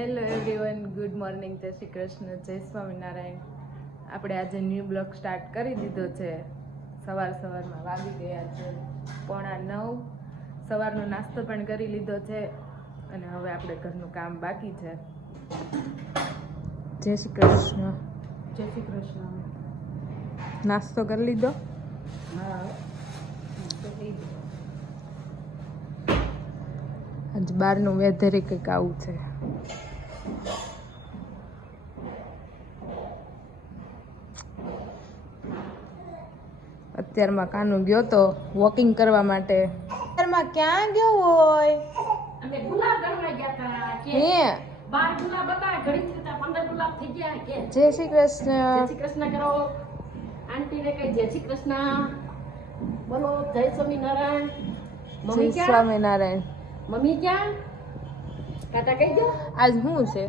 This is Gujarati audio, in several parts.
હેલો એવરીવન, ગુડ મોર્નિંગ, જય શ્રી કૃષ્ણ, જય સ્વામિનારાયણ. આપણે આજે ન્યૂ બ્લોગ સ્ટાર્ટ કરી દીધો છે. સવારમાં વાગી ગયા છે 8:45. સવારનો નાસ્તો પણ કરી લીધો છે અને હવે આપણે ઘરનું કામ બાકી છે. જય શ્રી કૃષ્ણ. જય શ્રી કૃષ્ણ. નાસ્તો કરી લીધો? હા. આજ બહારનું વેધર કંઈક આવું છે. અત્યારમાં કાનું ગયો તો વોકિંગ કરવા માટે. અત્યારમાં ક્યાં ગયો હોય? અમે ગુલાબ ગણવા ગયા હતા કે હે 12 ગુલાબ હતા, ઘડી થતા 15 ગુલાબ થઈ ગયા કે. જય શ્રી કૃષ્ણ. જય શ્રી કૃષ્ણ કરો. આંટી ને કઈ જય શ્રી કૃષ્ણ બોલો. જય સ્વામિનારાયણ. જય મમ્મી ક્યાં? સ્વામિનારાયણ. મમ્મી ક્યાં? કાકા કઈ ગયો? આજ શું છે?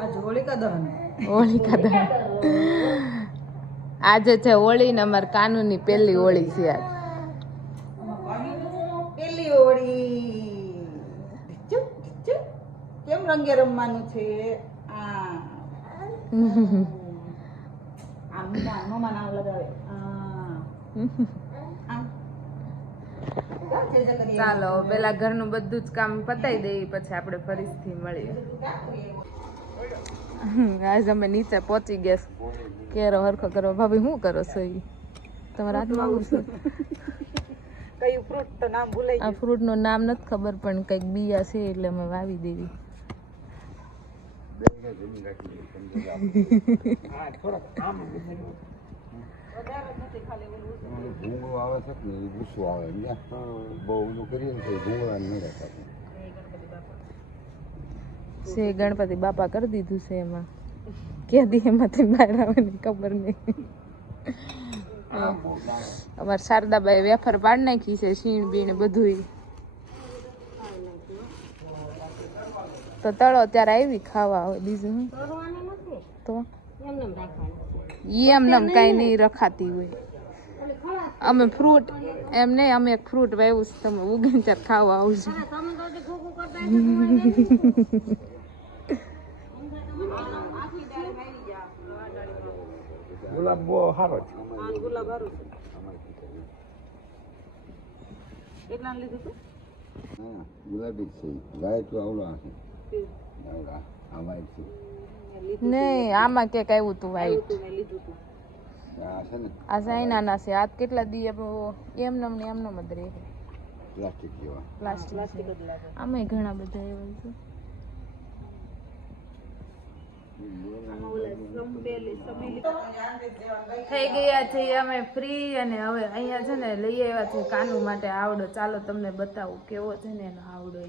આજ હોળિકા દહન. હોળિકા દહન. આજે છે હોળી ને અમાર કાનુની પહેલી હોળી છે આજ. પેલી હોળી કેમ રંગે રમવાનું છે? આમ મમ્મા નામ લગાવે. ચાલો પેલા ઘરનું બધું જ કામ પતાવી દઈએ, પછી આપણે ફરીથી મળીએ. આજ અમે નીચે પહોંચી ગયા. કેરો હરખો કરો. ભાભી શું કરો છો? ઈ તમારા હાથમાં આવું છે? કયું ફ્રૂટ તો નામ ભૂલાઈ આ ફ્રૂટનું નામ નથી ખબર, પણ કંઈક બિયા છે એટલે અમે વાવી દેવી. ભૂંગળું આવે છે ને એ ગુસ્સો આવે બહુ ઓલું કરીએ ને તો ભૂંગળા નહીં રહેતા છે. ગણપતિ બાપા કરી દીધું છે. એમાં ક્યાં દી એમાંથી બહાર આવે ને ખબર નહીં. અમારે શારદાબાઈ વેફર પાડી નાખી છે, શીણ બીણ બધું. તો તળો ત્યારે આવી ખાવા. હોય બીજું તો એમ નમ કઈ નહીં રખાતી હોય. અમે ફ્રૂટ એમ નહીં, અમે એક ફ્રૂટ વાવ્યું છે, તમે ઉગીને ત્યારે ખાવા આવજો. ગુલાબ બહુ સારો છે. ગુલાબ હારું છે. કેટલા લીધું તું? હા, ગુલાબી છે. લાઈટ આવડા છે. આ વાઈટ છે. નહીં, આમાં ક્યાંક આવ્યું તું વાઈટ. લીધું તું. આ છે ને આ સાઈનાના છે. આ કેટલા દી એમનમ ને એમનમ જ રહે. પ્લાસ્ટિક જેવા. પ્લાસ્ટિક આમાં ઘણા બધા એવા છે. થઈ ગયા છે અમે ફ્રી, અને હવે અહીંયા છે ને લઈ આવ્યા છે કાનુ માટે આવડો. ચાલો તમને બતાવું કેવો છે ને એનો આવડો.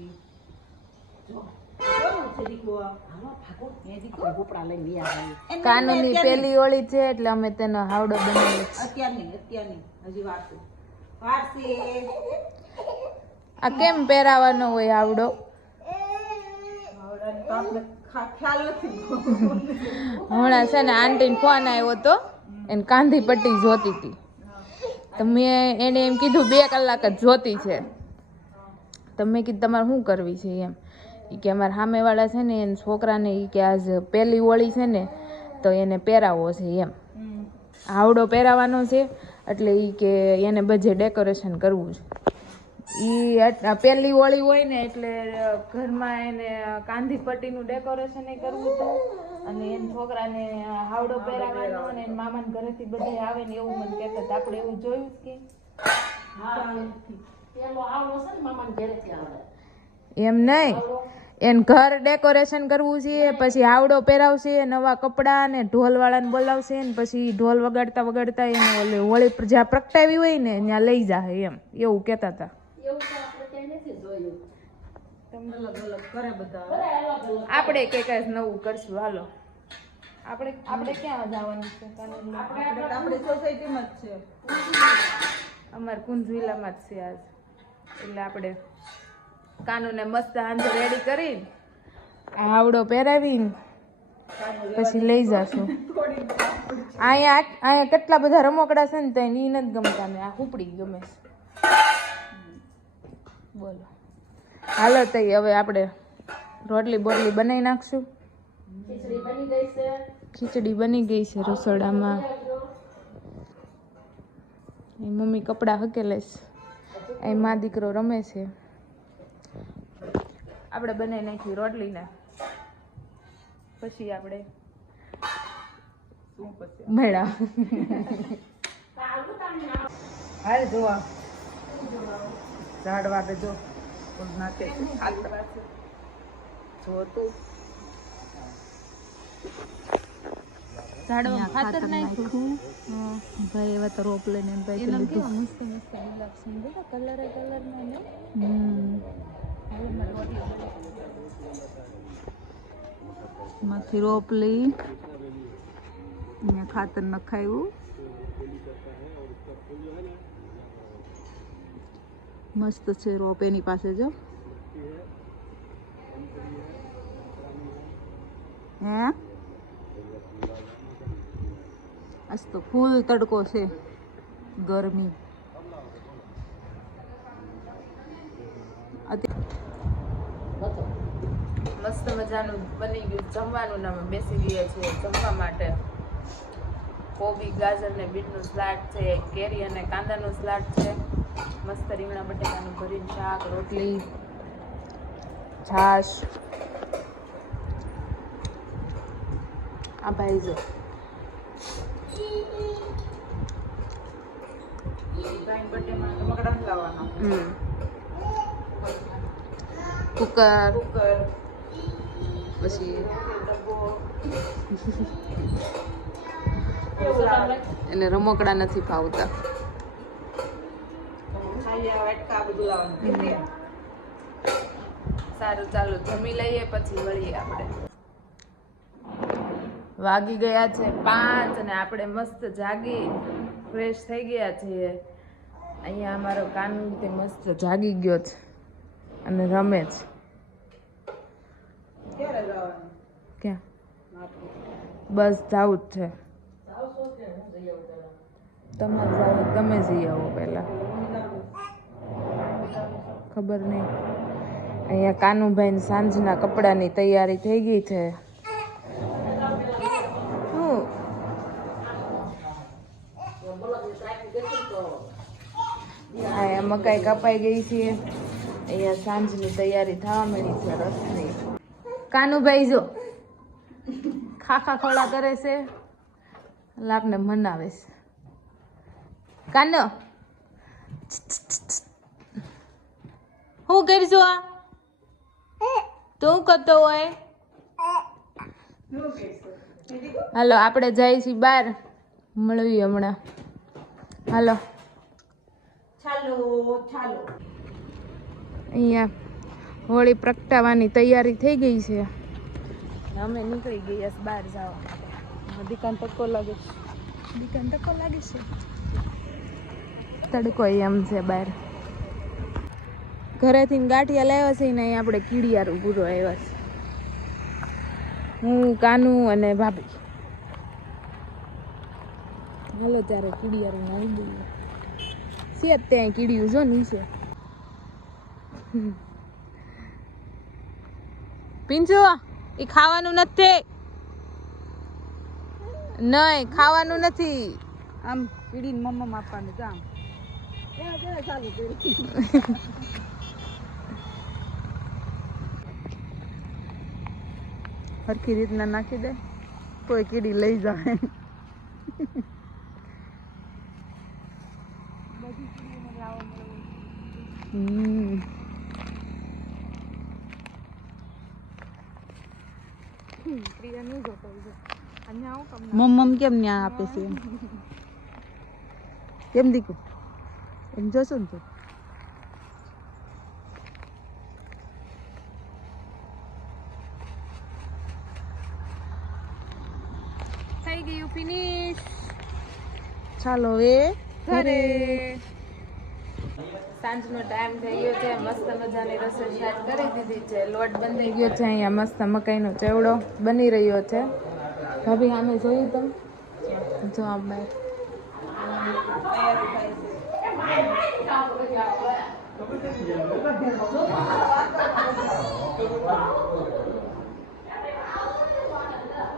કાનુની પેલી હોળી છે એટલે અમે તેનો આવડો બનાવીએ છીએ. અત્યારની હજી વાર છે. આ કેમ પહેરાવાનો હોય આવડો? ખ્યાલ નથી. હમણાં છે ને આંટીને ફોન આવ્યો તો, એને કાંધી પટ્ટી જોતી હતી. તો મેં એને એમ કીધું 2 કલાક જ જોતી છે. તો મેં કીધું તમારે શું કરવી છે એમ. એ કે અમારા સામેવાળા છે ને એને છોકરાને એ કે આજ પહેલી હોળી છે ને તો એને પહેરાવો છે એમ. આવડો પહેરાવાનો છે એટલે એ કે એને બધે ડેકોરેશન કરવું છે. એ પહેલી હોળી હોય ને એટલે ઘરમાં એને કાંધી પટ્ટીનું ડેકોરેશન કરવું હતું, અને એને છોકરાને હાવડો પહેરાવાનો, અને એના મામાના ઘરેથી બધા આવે ને એવું મને કહેતા હતા. આપણે એવું જોયું કે એમ નહીં, એને ઘર ડેકોરેશન કરવું છે, પછી આવડો પહેરાવશે, નવા કપડાં ને ઢોલવાળાને બોલાવશે, ને પછી ઢોલ વગાડતા વગાડતા એને ઓલે હોળી જ્યાં પ્રગટાવી હોય ને ત્યાં લઈ જાય એમ એવું કહેતા હતા. આપણે કઈક નવું કરશું. હાલો આપણે ક્યાં જવાનું છે? આપણી સોસાયટીમાં જ છે. અમારે કુંજવિલામાં જ છે આજ. એટલે આપણે કાનુને મસ્ત હાંજે રેડી કરીને આવડો પહેરાવીને પછી લઈ જાશું. અહીંયા કેટલા બધા રમકડા છે ને તો એ નથી ગમતા ને આ ઉપડી ગમે છે. બોલો હાલો તઈ હવે આપણે રોટલી બોટલી બનાવી નાખશું. ખીચડી બની ગઈ છે. ખીચડી બની ગઈ છે રસોડામાં. એ મમ્મી કપડાં હકેલે છે. અહીં મા દીકરો રમે છે. આપણે બનાવી નાખી રોટલીને પછી આપણે મેળા હાલ જોવા ઝાડ વાગે જો નાખે જો તું ઝાડવામાં ખાતર નાખ્યું. ભાઈ એવા તો રોપ લઈને ભાઈ એનો કેવો મસ્ત મસ્ત ગુલાબ છે બેટા કલર નો ને. માંથી રોપ લઈ અહીંયા ખાતર નખાયું. મસ્ત છે રોપ એની પાસે જો. હે આજ તો ફૂલ તડકો છે, ગરમી. મસ્ત મજાનું બની ગયું જમવાનું ને અમે બેસી ગયા છીએ જમવા માટે. કોબી ગાજર ને બીટનું સલાડ છે, કેરી અને કાંદાનું સલાડ છે, મસ્ત રીંગણા બટેકાનું ભરીને શાક, રોટલી, છાશ. આ ભાઈ જો કુકર પછી એને રમકડા નથી ફાવતા. સારું ચાલો જમી લઈએ પછી મળીએ આપણે. વાગી ગયા છે 5 અને આપણે મસ્ત જાગી ફ્રેશ થઈ ગયા છીએ. અહીંયા અમારો કાનુ તે મસ્ત જાગી ગયો છે અને રમે છે. ક્યાં? બસ જાવું જ છે. તમારે જાવ તમે જઈ આવો પહેલા. ખબર નહીં. અહીંયા કાનુભાઈ સાંજના કપડાની તૈયારી થઈ ગઈ છે. અહીંયા મકાઈ કપાઈ ગઈ છે. અહીંયા સાંજની તૈયારી થવા મળી છે રસની. કાનુભાઈ જો ખાખા ખોળા કરે છે, લાપને મનાવે છે. કાનો હું કરજો આ તું કરતો હોય. હાલો આપણે જઈએ છીએ બહાર, મળવી હમણાં. હાલો ચાલો ચાલો. અહીંયા હોળી પ્રગટાવવાની તૈયારી થઈ ગઈ છે. અમે નીકળી ગયા છે બહાર જવા માટે. દીકાન તડકો લાગે છે. દીકાન તડકો લાગે છે. તડકો એમ છે બહાર. ઘરેથી ગાંઠિયા લાવ્યા છે ને અહીંયા આપણે કીડિયારું પૂરો આવ્યા છે. હું કાનુ અને ભાભી. હાલો ત્યારે કીડિયારું નાખી દઈએ. છે ત્યાં કીડિયું જો નીચે. પિંચુ એ ખાવાનું નથી. નહીં ખાવાનું નથી. આમ કીડીને મમ્મા આપવાનું છે. આમ ચાલુ કરી સરખી રીતના નાખી દે કોઈ કીડી લઈ જાય. મમ્મ કેમ ન્યા આપે છે એમ કેમ દીકું એમ જોશો ને તું. થઈ ગયું ફિનિશ. ચાલો હવે ઘરે સાંજનો ટાઈમ થઈ ગયો છે. મસ્ત મજાની રસોઈ સ્ટાર્ટ કરી દીધી છે. લોટ બંધાઈ ગયો છે. અહીંયા મસ્ત મકાઈનો ચેવડો બની રહ્યો છે. ભાભી સામે જોયું તમે જો આ બાર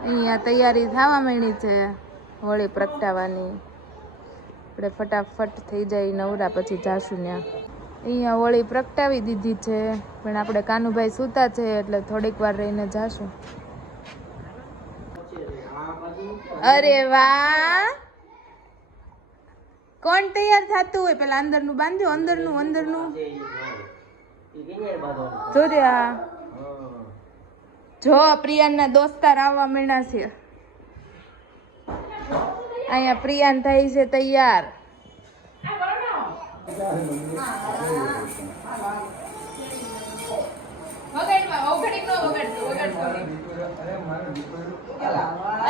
અહીંયા તૈયારી થવા માંડી છે હોળી પ્રગટાવવાની. આપણે ફટાફટ થઈ જાય નવરા પછી જાશું ત્યાં. અહીંયા હોળી પ્રગટાવી દીધી છે પણ આપણે કાનુભાઈ સૂતા છે એટલે થોડીક વાર રહીને જાશું. અરે વાહ, કોણ તૈયાર થતું હોય? પેલા અંદરનું બાંધ્યું, અંદરનું જોર્યા. જો પ્રિયાના દોસ્તાર આવવા માંડ્યા છે. અહીંયા પ્રિયાન થાય છે તૈયાર.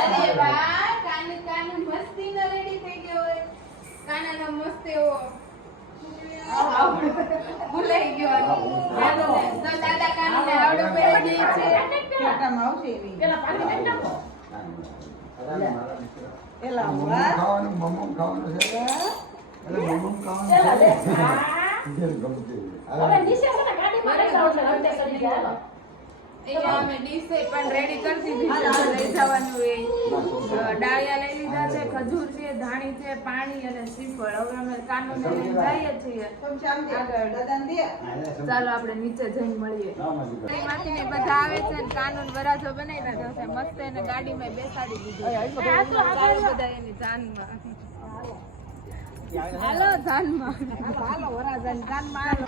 અરે વાહ, કાનુ મસ્તી નો રેડી થઈ ગયો હોય. કાનાનો મસ્ત એવો ભૂલાઈ ગયો. તો દાદા કાનુને આવડું પહેરી દે છે. પેટામાં આવશે એવી. પેલા પાણી નાખી નાખો. એલા મમમ વાહ. ખાવાનું છે. અરે મમમ ખાવાનું પેલા છે. લે. હા. ઘેર ગમતી. હવે નીચે છે ને ગાડીમાં બેસાડો એટલે રમતે કરી ગયા. અહીંયા અમે ડીશે પણ રેડી કરી દીધી છે લઈ જવાનું એ. ડાળિયા લઈ લીધા છે, ખજૂર છે, ધાણી છે, પાણી અને શ્રીફળ. હવે અમે કાનુને લઈને જઈએ છીએ. ચાલો આપણે નીચે જઈને મળીએ. માંથી બધા આવે છે ને કાનૂન વરાજો બનાવી દીધો છે મસ્ત એને ગાડીમાં બેસાડી દીધું. ચાલો બધા એની જાનમાં. હાલો જાનમાં. હાલો વરાજાની જાનમાં હાલો.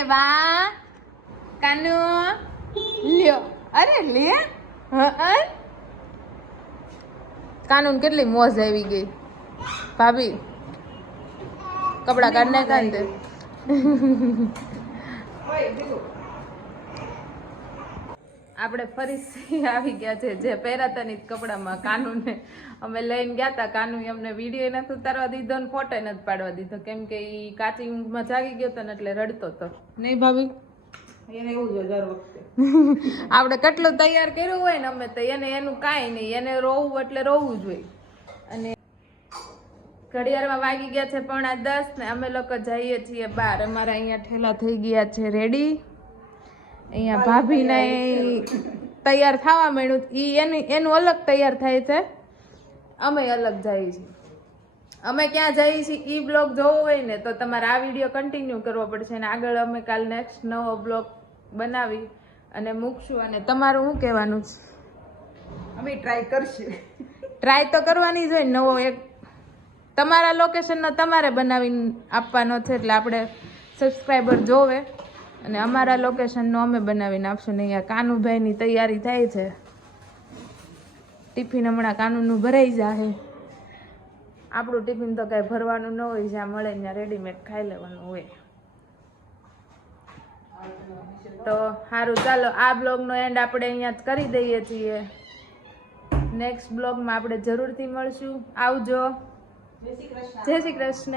એ વાહ કાનુ લ્યો. અરે લે કાનૂન કેટલી મોજ આવી ગઈ. ભાભી કપડા કાઢ નાખ્યા ને તે. આપણે ફરી આવી ગયા છે જે પહેરાતાની જ કપડામાં. કાનુને અમે લઈને ગયા હતા. કાનુ અમને વિડીયો નથી ઉતારવા દીધો ને ફોટો નથી પાડવા દીધો કેમ કે એ કાચી ઊંઘમાં જાગી ગયો હતો ને એટલે રડતો હતો. નહીં ભાભી? એને એવું છે દર વખતે. આપણે કેટલું તૈયાર કર્યું હોય ને અમે તો એને એનું કાંઈ નહીં. એને રોવું એટલે રોવું જ હોય. અને ઘડિયાળમાં વાગી ગયા છે 9:30 ને અમે લોકો જઈએ છીએ બહાર. અમારા અહીંયા ઠેલા થઈ ગયા છે રેડી. અહીંયા ભાભીને તૈયાર થવા માંડ્યું. એનું અલગ તૈયાર થાય છે, અમે અલગ જઈએ છીએ. અમે ક્યાં જઈએ છીએ એ બ્લોગ જોવો હોય ને તો તમારે આ વિડીયો કન્ટિન્યુ કરવો પડશે અને આગળ અમે કાલ નેક્સ્ટ નવો બ્લોગ બનાવી અને મૂકશું. અને તમારું શું કહેવાનું છે? અમે ટ્રાય કરશું. ટ્રાય તો કરવાની જ હોય. નવો એક તમારા લોકેશનનો તમારે બનાવીને આપવાનો છે એટલે આપણે સબસ્ક્રાઈબર જોવે અને અમારા લોકેશનનો અમે બનાવીને આપશું. ને અહીંયા કાનુભાઈની તૈયારી થાય છે. ટિફિન હમણાં કાનુનું ભરાઈ જાય. આપણું ટિફિન તો કાંઈ ભરવાનું ન હોય, જ્યાં મળે ત્યાં રેડીમેડ ખાઈ લેવાનું હોય. તો સારું, ચાલો આ બ્લોગનો એન્ડ આપણે અહીંયા જ કરી દઈએ છીએ. નેક્સ્ટ બ્લોગમાં આપણે જરૂરથી મળશું. આવજો. જય શ્રી કૃષ્ણ.